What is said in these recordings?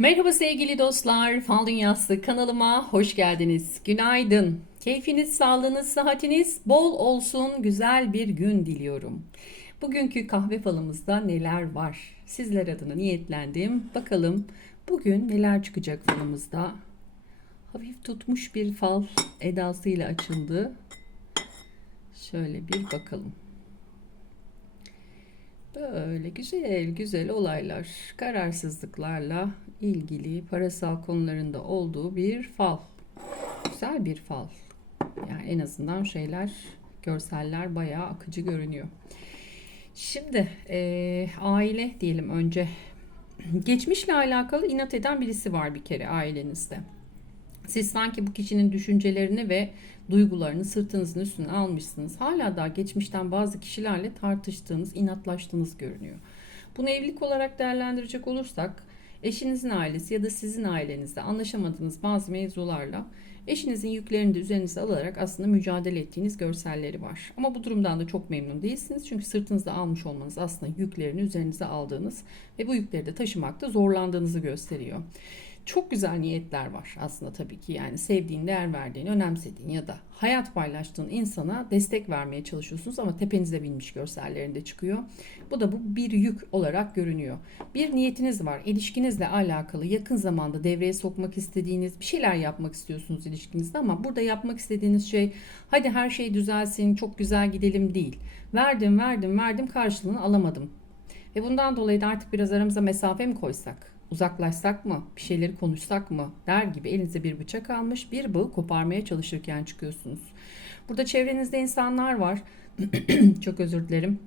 Merhaba sevgili dostlar, Fal Dünyası kanalıma hoş geldiniz. Günaydın. Keyfiniz, sağlığınız, sıhhatiniz bol olsun. Güzel bir gün diliyorum. Bugünkü kahve falımızda neler var? Sizler adına niyetlendim. Bakalım bugün neler çıkacak falımızda? Hafif tutmuş bir fal edasıyla açıldı. Şöyle bir bakalım. Böyle güzel güzel olaylar, kararsızlıklarla ilgili parasal konularında olduğu bir fal. Güzel bir fal. Yani en azından şeyler, görseller bayağı akıcı görünüyor. Şimdi eee, aile diyelim önce. Geçmişle alakalı inat eden birisi var bir kere ailenizde. Siz sanki bu kişinin düşüncelerini ve duygularını sırtınızın üstüne almışsınız. Hala daha geçmişten bazı kişilerle tartıştığınız, inatlaştığınız görünüyor. Bunu evlilik olarak değerlendirecek olursak eşinizin ailesi ya da sizin ailenizde anlaşamadığınız bazı mevzularla eşinizin yüklerini de üzerinize alarak aslında mücadele ettiğiniz görselleri var. Ama bu durumdan da çok memnun değilsiniz. Çünkü sırtınızda almış olmanız aslında yüklerini üzerinize aldığınız ve bu yükleri de taşımakta zorlandığınızı gösteriyor. Çok güzel niyetler var aslında tabii ki yani sevdiğin, değer verdiğin, önemsediğin ya da hayat paylaştığın insana destek vermeye çalışıyorsunuz ama tepenize binmiş görsellerinde çıkıyor. Bu da bu bir yük olarak görünüyor. Bir niyetiniz var. İlişkinizle alakalı yakın zamanda devreye sokmak istediğiniz bir şeyler yapmak istiyorsunuz ilişkinizde ama burada yapmak istediğiniz şey hadi her şey düzelsin, çok güzel gidelim değil. Verdim, verdim, verdim karşılığını alamadım. Ve bundan dolayı da artık biraz aramıza mesafe mi koysak? Uzaklaşsak mı, bir şeyleri konuşsak mı der gibi elinize bir bıçak almış bir bağı koparmaya çalışırken çıkıyorsunuz. Burada çevrenizde insanlar var. Çok özür dilerim.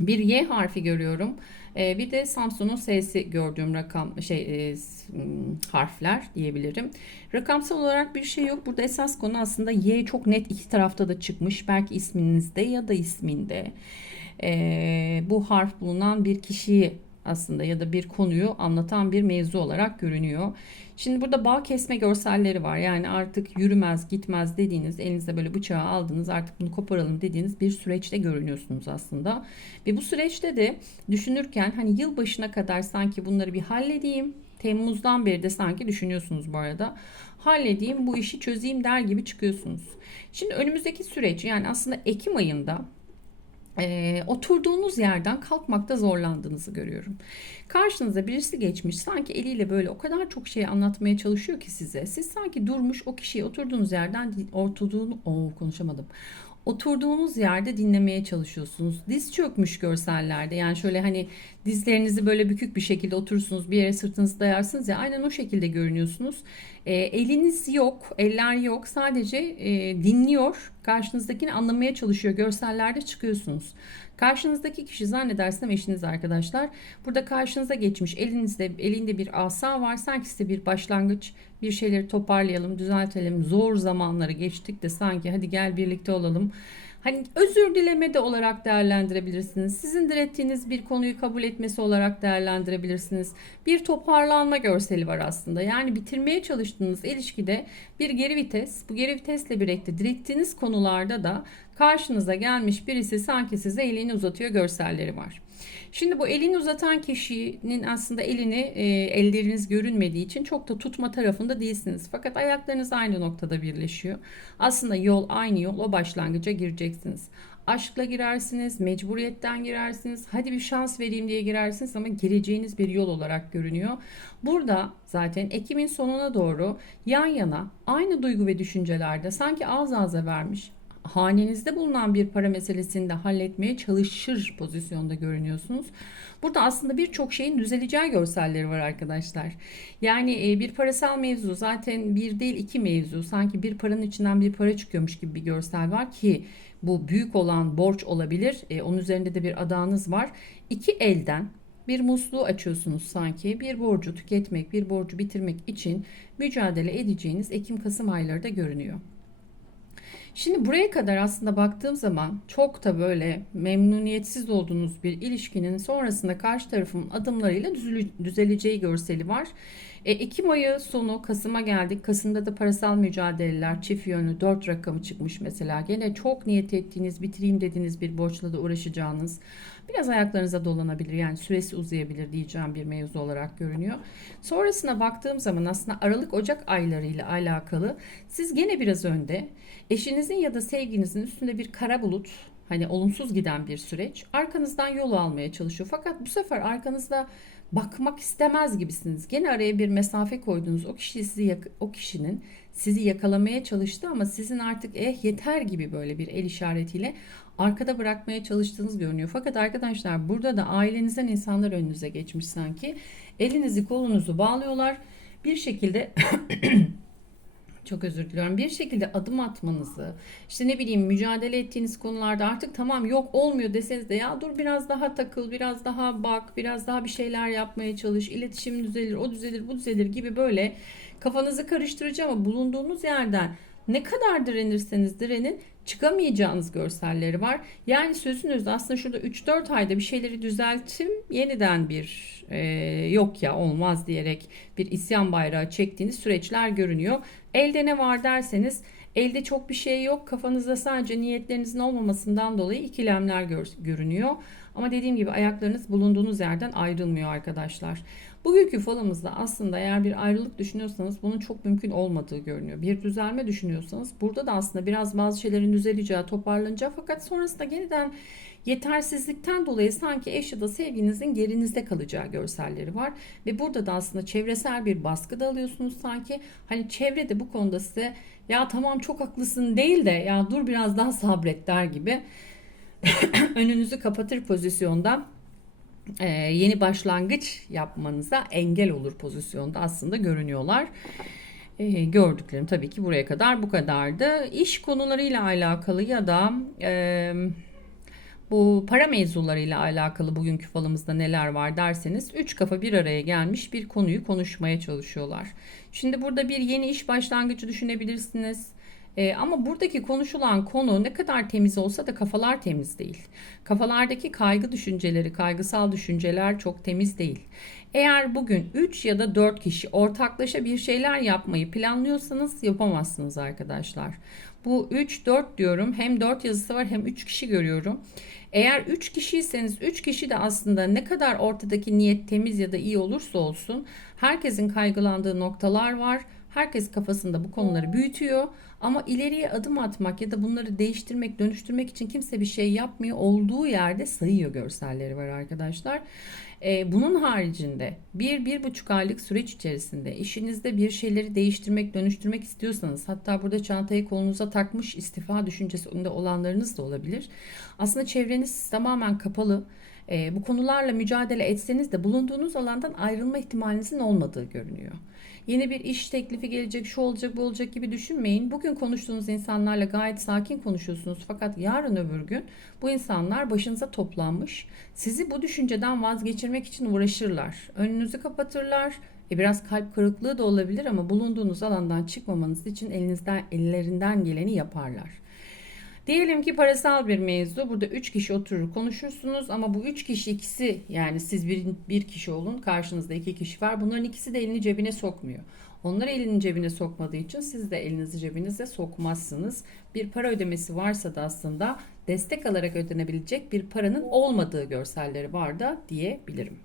Bir Y harfi görüyorum. Ee, bir de Samsun'un S'si gördüğüm rakam şey e, harfler diyebilirim. Rakamsal olarak bir şey yok. Burada esas konu aslında Y çok net iki tarafta da çıkmış. Belki isminizde ya da isminde. Ee, bu harf bulunan bir kişiyi aslında ya da bir konuyu anlatan bir mevzu olarak görünüyor. Şimdi burada bağ kesme görselleri var. Yani artık yürümez, gitmez dediğiniz, elinizde böyle bıçağı aldınız, artık bunu koparalım dediğiniz bir süreçte görünüyorsunuz aslında. Ve bu süreçte de düşünürken hani yıl başına kadar sanki bunları bir halledeyim. Temmuz'dan beri de sanki düşünüyorsunuz bu arada. Halledeyim, bu işi çözeyim der gibi çıkıyorsunuz. Şimdi önümüzdeki süreç yani aslında Ekim ayında e, oturduğunuz yerden kalkmakta zorlandığınızı görüyorum. Karşınıza birisi geçmiş sanki eliyle böyle o kadar çok şey anlatmaya çalışıyor ki size. Siz sanki durmuş o kişiyi oturduğunuz yerden oturduğunu o konuşamadım oturduğunuz yerde dinlemeye çalışıyorsunuz. Diz çökmüş görsellerde yani şöyle hani dizlerinizi böyle bükük bir şekilde oturursunuz bir yere sırtınızı dayarsınız ya aynen o şekilde görünüyorsunuz. E, eliniz yok, eller yok sadece e, dinliyor karşınızdakini anlamaya çalışıyor görsellerde çıkıyorsunuz. Karşınızdaki kişi zannedersem eşiniz arkadaşlar. Burada karşınıza geçmiş elinizde elinde bir asa var. Sanki size bir başlangıç bir şeyleri toparlayalım, düzeltelim. Zor zamanları geçtik de sanki hadi gel birlikte olalım. Hani özür dileme de olarak değerlendirebilirsiniz. Sizin direttiğiniz bir konuyu kabul etmesi olarak değerlendirebilirsiniz. Bir toparlanma görseli var aslında. Yani bitirmeye çalıştığınız ilişkide bir geri vites. Bu geri vitesle birlikte direttiğiniz konularda da karşınıza gelmiş birisi sanki size elini uzatıyor görselleri var. Şimdi bu elini uzatan kişinin aslında elini e, elleriniz görünmediği için çok da tutma tarafında değilsiniz. Fakat ayaklarınız aynı noktada birleşiyor. Aslında yol aynı yol o başlangıca gireceksiniz. Aşkla girersiniz, mecburiyetten girersiniz. Hadi bir şans vereyim diye girersiniz ama gireceğiniz bir yol olarak görünüyor. Burada zaten Ekim'in sonuna doğru yan yana aynı duygu ve düşüncelerde sanki ağız ağza vermiş hanenizde bulunan bir para meselesini de halletmeye çalışır pozisyonda görünüyorsunuz. Burada aslında birçok şeyin düzeleceği görselleri var arkadaşlar. Yani e, bir parasal mevzu zaten bir değil iki mevzu. Sanki bir paranın içinden bir para çıkıyormuş gibi bir görsel var ki bu büyük olan borç olabilir. E, onun üzerinde de bir adağınız var. İki elden bir musluğu açıyorsunuz sanki. Bir borcu tüketmek, bir borcu bitirmek için mücadele edeceğiniz Ekim-Kasım ayları da görünüyor. Şimdi buraya kadar aslında baktığım zaman çok da böyle memnuniyetsiz olduğunuz bir ilişkinin sonrasında karşı tarafın adımlarıyla düzeleceği görseli var. E, Ekim ayı sonu Kasım'a geldik. Kasım'da da parasal mücadeleler çift yönlü 4 rakamı çıkmış mesela. Gene çok niyet ettiğiniz bitireyim dediğiniz bir borçla da uğraşacağınız Biraz ayaklarınıza dolanabilir yani süresi uzayabilir diyeceğim bir mevzu olarak görünüyor. Sonrasına baktığım zaman aslında Aralık Ocak aylarıyla alakalı siz gene biraz önde eşinizin ya da sevginizin üstünde bir kara bulut hani olumsuz giden bir süreç arkanızdan yol almaya çalışıyor. Fakat bu sefer arkanızda bakmak istemez gibisiniz. Gene araya bir mesafe koydunuz. O kişi sizi o kişinin sizi yakalamaya çalıştı ama sizin artık eh yeter gibi böyle bir el işaretiyle arkada bırakmaya çalıştığınız görünüyor. Fakat arkadaşlar burada da ailenizden insanlar önünüze geçmiş sanki. Elinizi kolunuzu bağlıyorlar. Bir şekilde çok özür diliyorum. Bir şekilde adım atmanızı, işte ne bileyim mücadele ettiğiniz konularda artık tamam yok olmuyor deseniz de ya dur biraz daha takıl, biraz daha bak, biraz daha bir şeyler yapmaya çalış, iletişim düzelir, o düzelir, bu düzelir gibi böyle kafanızı karıştırıcı ama bulunduğunuz yerden ne kadar direnirseniz direnin çıkamayacağınız görselleri var. Yani sözünüz aslında şurada 3-4 ayda bir şeyleri düzelttim. Yeniden bir e, yok ya olmaz diyerek bir isyan bayrağı çektiğiniz süreçler görünüyor. Elde ne var derseniz elde çok bir şey yok. Kafanızda sadece niyetlerinizin olmamasından dolayı ikilemler gör- görünüyor. Ama dediğim gibi ayaklarınız bulunduğunuz yerden ayrılmıyor arkadaşlar. Bugünkü falımızda aslında eğer bir ayrılık düşünüyorsanız bunun çok mümkün olmadığı görünüyor. Bir düzelme düşünüyorsanız burada da aslında biraz bazı şeylerin düzeleceği, toparlanacağı fakat sonrasında yeniden yetersizlikten dolayı sanki eş ya da sevginizin gerinizde kalacağı görselleri var. Ve burada da aslında çevresel bir baskı da alıyorsunuz sanki. Hani çevrede bu konuda size ya tamam çok haklısın değil de ya dur biraz daha sabret der gibi önünüzü kapatır pozisyonda e, yeni başlangıç yapmanıza engel olur pozisyonda aslında görünüyorlar. E, gördüklerim tabii ki buraya kadar bu kadardı. İş konularıyla alakalı ya da e, bu para mevzularıyla alakalı bugünkü falımızda neler var derseniz üç kafa bir araya gelmiş bir konuyu konuşmaya çalışıyorlar. Şimdi burada bir yeni iş başlangıcı düşünebilirsiniz. Ee, ama buradaki konuşulan konu ne kadar temiz olsa da kafalar temiz değil. Kafalardaki kaygı düşünceleri, kaygısal düşünceler çok temiz değil. Eğer bugün 3 ya da 4 kişi ortaklaşa bir şeyler yapmayı planlıyorsanız yapamazsınız arkadaşlar. Bu 3 4 diyorum. Hem 4 yazısı var hem 3 kişi görüyorum. Eğer 3 kişiyseniz 3 kişi de aslında ne kadar ortadaki niyet temiz ya da iyi olursa olsun herkesin kaygılandığı noktalar var. Herkes kafasında bu konuları büyütüyor ama ileriye adım atmak ya da bunları değiştirmek, dönüştürmek için kimse bir şey yapmıyor. Olduğu yerde sayıyor görselleri var arkadaşlar. Ee, bunun haricinde bir, bir buçuk aylık süreç içerisinde işinizde bir şeyleri değiştirmek, dönüştürmek istiyorsanız hatta burada çantayı kolunuza takmış istifa düşüncesinde olanlarınız da olabilir. Aslında çevreniz tamamen kapalı. Ee, bu konularla mücadele etseniz de bulunduğunuz alandan ayrılma ihtimalinizin olmadığı görünüyor. Yeni bir iş teklifi gelecek, şu olacak, bu olacak gibi düşünmeyin. Bugün konuştuğunuz insanlarla gayet sakin konuşuyorsunuz. Fakat yarın öbür gün bu insanlar başınıza toplanmış. Sizi bu düşünceden vazgeçirmek için uğraşırlar. Önünüzü kapatırlar. E biraz kalp kırıklığı da olabilir ama bulunduğunuz alandan çıkmamanız için elinizden ellerinden geleni yaparlar. Diyelim ki parasal bir mevzu. Burada 3 kişi oturur konuşursunuz ama bu 3 kişi ikisi yani siz bir, bir kişi olun karşınızda 2 kişi var. Bunların ikisi de elini cebine sokmuyor. Onlar elini cebine sokmadığı için siz de elinizi cebinize sokmazsınız. Bir para ödemesi varsa da aslında destek alarak ödenebilecek bir paranın olmadığı görselleri var da diyebilirim.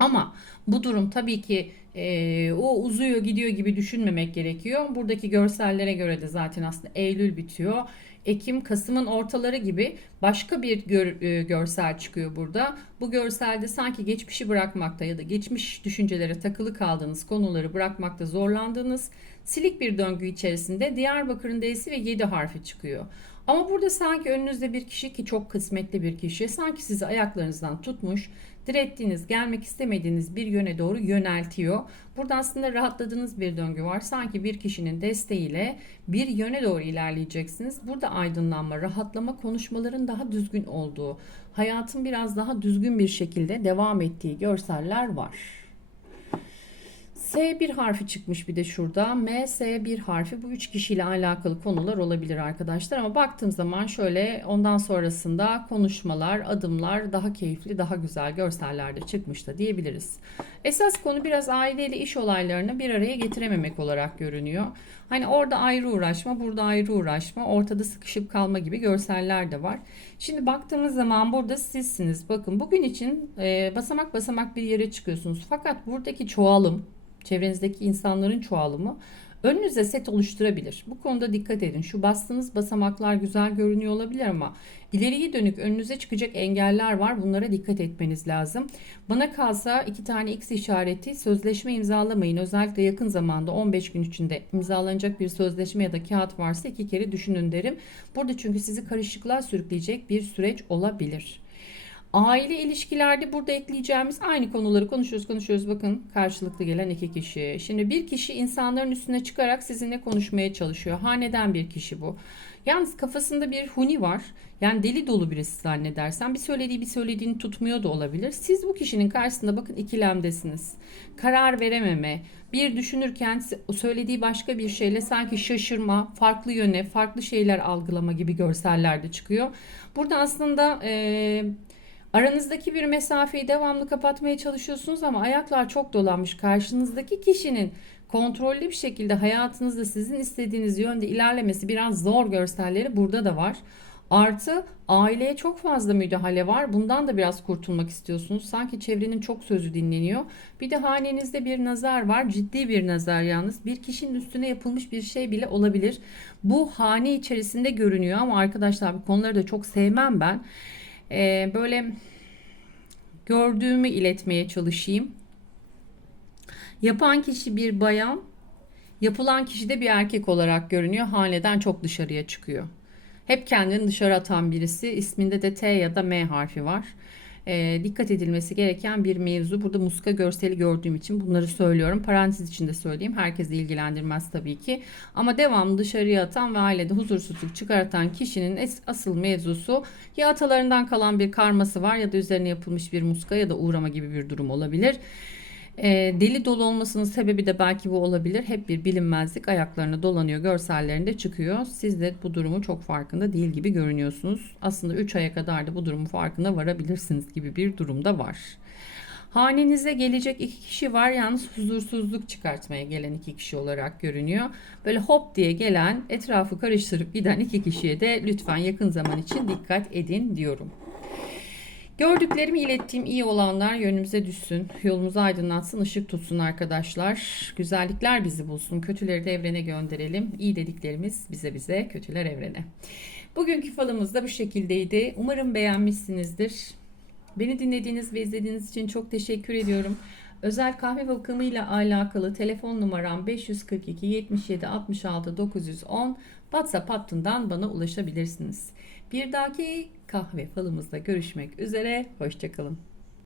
Ama bu durum tabii ki e, o uzuyor gidiyor gibi düşünmemek gerekiyor. Buradaki görsellere göre de zaten aslında Eylül bitiyor. Ekim, Kasım'ın ortaları gibi başka bir gör, e, görsel çıkıyor burada. Bu görselde sanki geçmişi bırakmakta ya da geçmiş düşüncelere takılı kaldığınız konuları bırakmakta zorlandığınız silik bir döngü içerisinde Diyarbakır'ın D'si ve 7 harfi çıkıyor. Ama burada sanki önünüzde bir kişi ki çok kısmetli bir kişi sanki sizi ayaklarınızdan tutmuş, direttiğiniz, gelmek istemediğiniz bir yöne doğru yöneltiyor. Burada aslında rahatladığınız bir döngü var. Sanki bir kişinin desteğiyle bir yöne doğru ilerleyeceksiniz. Burada aydınlanma, rahatlama, konuşmaların daha düzgün olduğu, hayatın biraz daha düzgün bir şekilde devam ettiği görseller var. S bir harfi çıkmış bir de şurada. M, S bir harfi. Bu üç kişiyle alakalı konular olabilir arkadaşlar. Ama baktığım zaman şöyle ondan sonrasında konuşmalar, adımlar daha keyifli, daha güzel görsellerde çıkmış da diyebiliriz. Esas konu biraz aileyle iş olaylarını bir araya getirememek olarak görünüyor. Hani orada ayrı uğraşma, burada ayrı uğraşma, ortada sıkışıp kalma gibi görseller de var. Şimdi baktığımız zaman burada sizsiniz. Bakın bugün için e, basamak basamak bir yere çıkıyorsunuz. Fakat buradaki çoğalım, çevrenizdeki insanların çoğalımı önünüze set oluşturabilir. Bu konuda dikkat edin. Şu bastığınız basamaklar güzel görünüyor olabilir ama ileriye dönük önünüze çıkacak engeller var. Bunlara dikkat etmeniz lazım. Bana kalsa iki tane X işareti sözleşme imzalamayın. Özellikle yakın zamanda 15 gün içinde imzalanacak bir sözleşme ya da kağıt varsa iki kere düşünün derim. Burada çünkü sizi karışıklığa sürükleyecek bir süreç olabilir. Aile ilişkilerde burada ekleyeceğimiz aynı konuları konuşuyoruz konuşuyoruz. Bakın karşılıklı gelen iki kişi. Şimdi bir kişi insanların üstüne çıkarak sizinle konuşmaya çalışıyor. Haneden bir kişi bu. Yalnız kafasında bir huni var. Yani deli dolu birisi zannedersen bir söylediği bir söylediğini tutmuyor da olabilir. Siz bu kişinin karşısında bakın ikilemdesiniz. Karar verememe, bir düşünürken söylediği başka bir şeyle sanki şaşırma, farklı yöne, farklı şeyler algılama gibi görseller de çıkıyor. Burada aslında eee Aranızdaki bir mesafeyi devamlı kapatmaya çalışıyorsunuz ama ayaklar çok dolanmış. Karşınızdaki kişinin kontrollü bir şekilde hayatınızda sizin istediğiniz yönde ilerlemesi biraz zor görselleri burada da var. Artı aileye çok fazla müdahale var. Bundan da biraz kurtulmak istiyorsunuz. Sanki çevrenin çok sözü dinleniyor. Bir de hanenizde bir nazar var. Ciddi bir nazar yalnız. Bir kişinin üstüne yapılmış bir şey bile olabilir. Bu hane içerisinde görünüyor ama arkadaşlar bu konuları da çok sevmem ben e, böyle gördüğümü iletmeye çalışayım. Yapan kişi bir bayan, yapılan kişi de bir erkek olarak görünüyor. Haneden çok dışarıya çıkıyor. Hep kendini dışarı atan birisi. İsminde de T ya da M harfi var e, dikkat edilmesi gereken bir mevzu. Burada muska görseli gördüğüm için bunları söylüyorum. Parantez içinde söyleyeyim. Herkesi ilgilendirmez tabii ki. Ama devamlı dışarıya atan ve ailede huzursuzluk çıkartan kişinin asıl mevzusu ya atalarından kalan bir karması var ya da üzerine yapılmış bir muska ya da uğrama gibi bir durum olabilir. E, deli dolu olmasının sebebi de belki bu olabilir. Hep bir bilinmezlik ayaklarına dolanıyor görsellerinde çıkıyor. Siz de bu durumu çok farkında değil gibi görünüyorsunuz. Aslında 3 aya kadar da bu durumun farkına varabilirsiniz gibi bir durumda var. Hanenize gelecek iki kişi var yalnız huzursuzluk çıkartmaya gelen iki kişi olarak görünüyor. Böyle hop diye gelen etrafı karıştırıp giden iki kişiye de lütfen yakın zaman için dikkat edin diyorum. Gördüklerimi ilettiğim iyi olanlar yönümüze düşsün. Yolumuzu aydınlatsın, ışık tutsun arkadaşlar. Güzellikler bizi bulsun. Kötüleri de evrene gönderelim. İyi dediklerimiz bize bize, kötüler evrene. Bugünkü falımız da bu şekildeydi. Umarım beğenmişsinizdir. Beni dinlediğiniz ve izlediğiniz için çok teşekkür ediyorum. Özel kahve bakımı ile alakalı telefon numaram 542 77 66 910 WhatsApp hattından bana ulaşabilirsiniz. Bir dahaki kahve falımızda görüşmek üzere. Hoşçakalın.